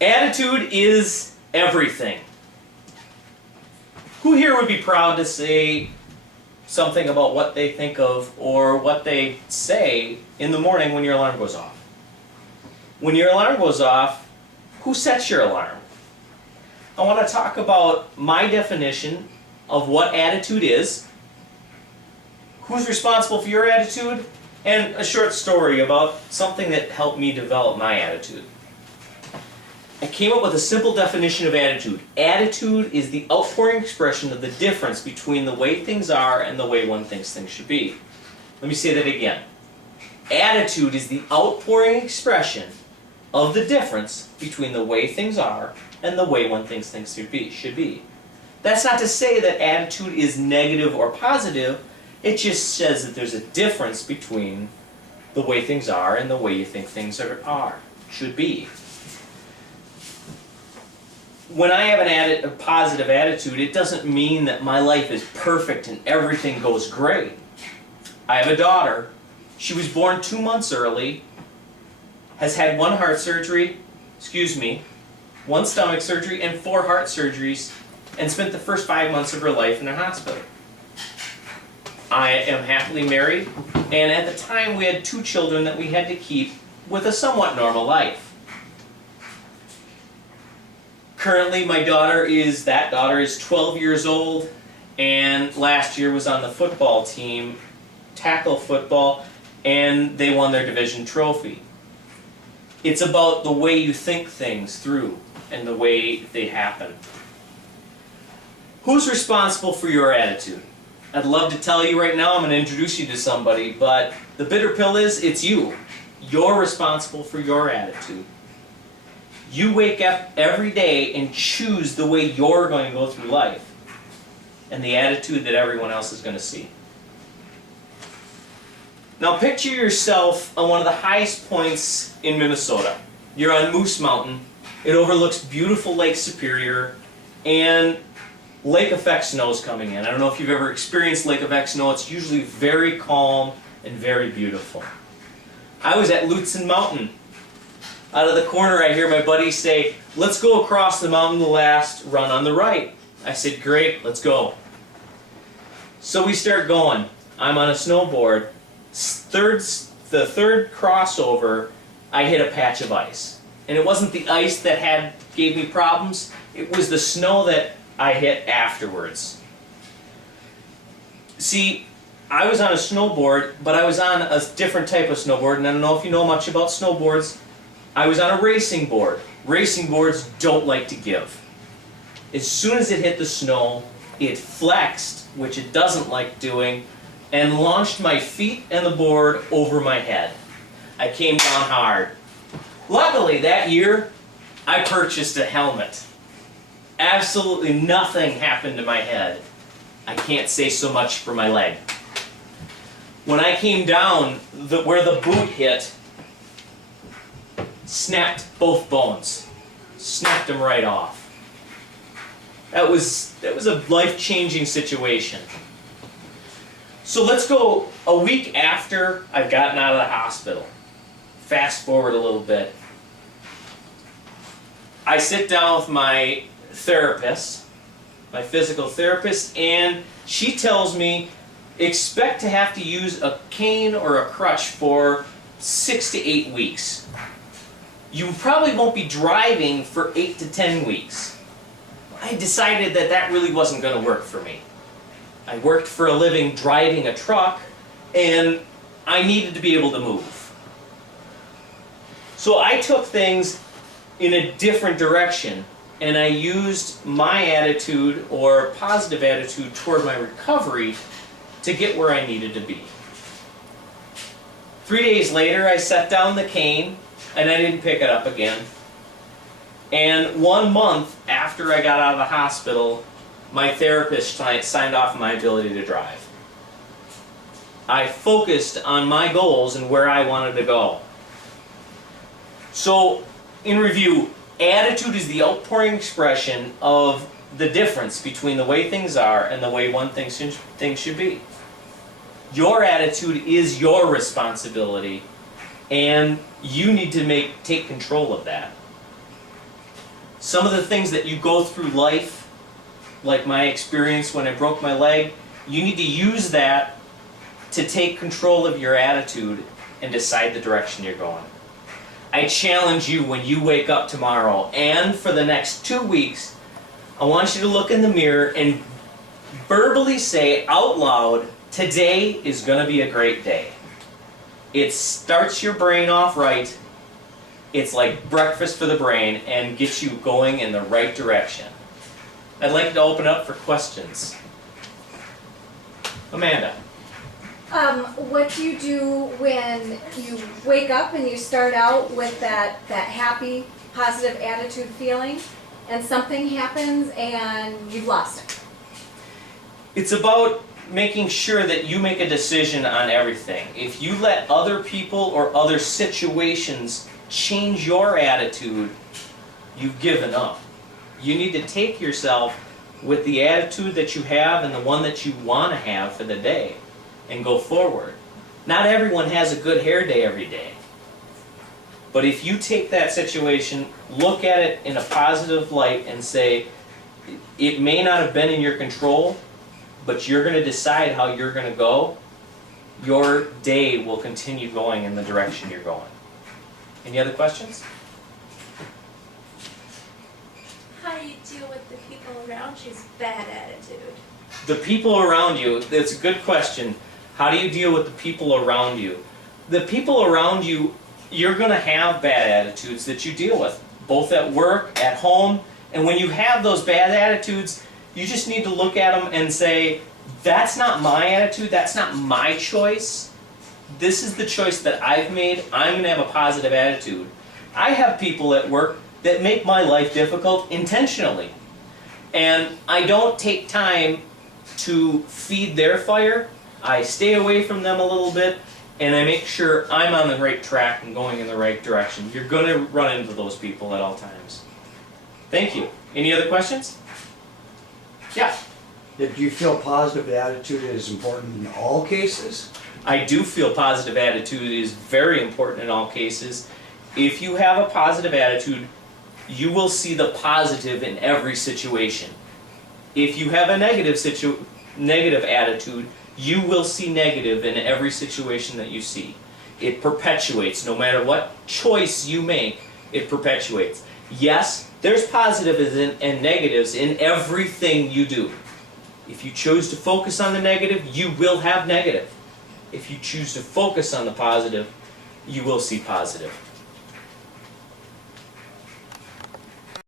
Attitude is everything. Who here would be proud to say something about what they think of or what they say in the morning when your alarm goes off? When your alarm goes off, who sets your alarm? I want to talk about my definition of what attitude is, who's responsible for your attitude, and a short story about something that helped me develop my attitude. I came up with a simple definition of attitude. Attitude is the outpouring expression of the difference between the way things are and the way one thinks things should be. Let me say that again. Attitude is the outpouring expression of the difference between the way things are and the way one thinks things should be. That's not to say that attitude is negative or positive. It just says that there's a difference between the way things are and the way you think things should be. When I have a positive attitude, it doesn't mean that my life is perfect and everything goes great. I have a daughter. She was born 2 months early, has had 1 stomach surgery and 4 heart surgeries, and spent the first 5 months of her life in a hospital. I am happily married, and at the time we had 2 children that we had to keep with a somewhat normal life. Currently, my daughter is 12 years old, and last year was on the football team, tackle football, and they won their division trophy. It's about the way you think things through and the way they happen. Who's responsible for your attitude? I'd love to tell you right now. I'm going to introduce you to somebody, but the bitter pill is, it's you. You're responsible for your attitude. You wake up every day and choose the way you're going to go through life and the attitude that everyone else is going to see. Now picture yourself on one of the highest points in Minnesota. You're on Moose Mountain. It overlooks beautiful Lake Superior, and lake effect snow is coming in. I don't know if you've ever experienced lake effect snow. It's usually very calm and very beautiful. I was at Lutsen Mountain. Out of the corner I hear my buddies say, "Let's go across the mountain the last run on the right." I said, "Great, let's go." So we start going. I'm on a snowboard. The third crossover, I hit a patch of ice. And it wasn't the ice that gave me problems, it was the snow that I hit afterwards. See, I was on a snowboard, but I was on a different type of snowboard, and I don't know if you know much about snowboards. I was on a racing board. Racing boards don't like to give. As soon as it hit the snow, it flexed, which it doesn't like doing, and launched my feet and the board over my head. I came down hard. Luckily, that year, I purchased a helmet. Absolutely nothing happened to my head. I can't say so much for my leg. When I came down, where the boot hit, snapped both bones. Snapped them right off. That was a life-changing situation. So let's go a week after I've gotten out of the hospital. Fast forward a little bit. I sit down with my therapist, my physical therapist, and she tells me, expect to have to use a cane or a crutch for 6 to 8 weeks. You probably won't be driving for 8 to 10 weeks. I decided that really wasn't going to work for me. I worked for a living driving a truck, and I needed to be able to move. So I took things in a different direction, and I used my attitude or positive attitude toward my recovery to get where I needed to be. 3 days later, I set down the cane, and I didn't pick it up again. And 1 month after I got out of the hospital, my therapist signed off on my ability to drive. I focused on my goals and where I wanted to go. So, in review, attitude is the outpouring expression of the difference between the way things are and the way one thinks things should be. Your attitude is your responsibility, and you need to take control of that. Some of the things that you go through life, like my experience when I broke my leg, you need to use that to take control of your attitude and decide the direction you're going. I challenge you when you wake up tomorrow and for the next 2 weeks, I want you to look in the mirror and verbally say out loud, today is going to be a great day. It starts your brain off right. It's like breakfast for the brain and gets you going in the right direction. I'd like to open up for questions. Amanda. What do you do when you wake up and you start out with that happy, positive attitude feeling, and something happens and you've lost it? It's about making sure that you make a decision on everything. If you let other people or other situations change your attitude, you've given up. You need to take yourself with the attitude that you have and the one that you want to have for the day and go forward. Not everyone has a good hair day every day. But if you take that situation, look at it in a positive light and say, it may not have been in your control, but you're going to decide how you're going to go, your day will continue going in the direction you're going. Any other questions? How do you deal with the people around you's bad attitude? The people around you, that's a good question. How do you deal with the people around you? The people around you, you're going to have bad attitudes that you deal with, both at work, at home, and when you have those bad attitudes, you just need to look at them and say, that's not my attitude, that's not my choice. This is the choice that I've made. I'm going to have a positive attitude. I have people at work that make my life difficult intentionally. And I don't take time to feed their fire. I stay away from them a little bit, and I make sure I'm on the right track and going in the right direction. You're going to run into those people at all times. Thank you. Any other questions? Yeah. Do you feel positive attitude is important in all cases? I do feel positive attitude is very important in all cases. If you have a positive attitude, you will see the positive in every situation. If you have a negative attitude, you will see negative in every situation that you see. It perpetuates. No matter what choice you make, it perpetuates. Yes, there's positives and negatives in everything you do. If you choose to focus on the negative, you will have negative. If you choose to focus on the positive, you will see positive.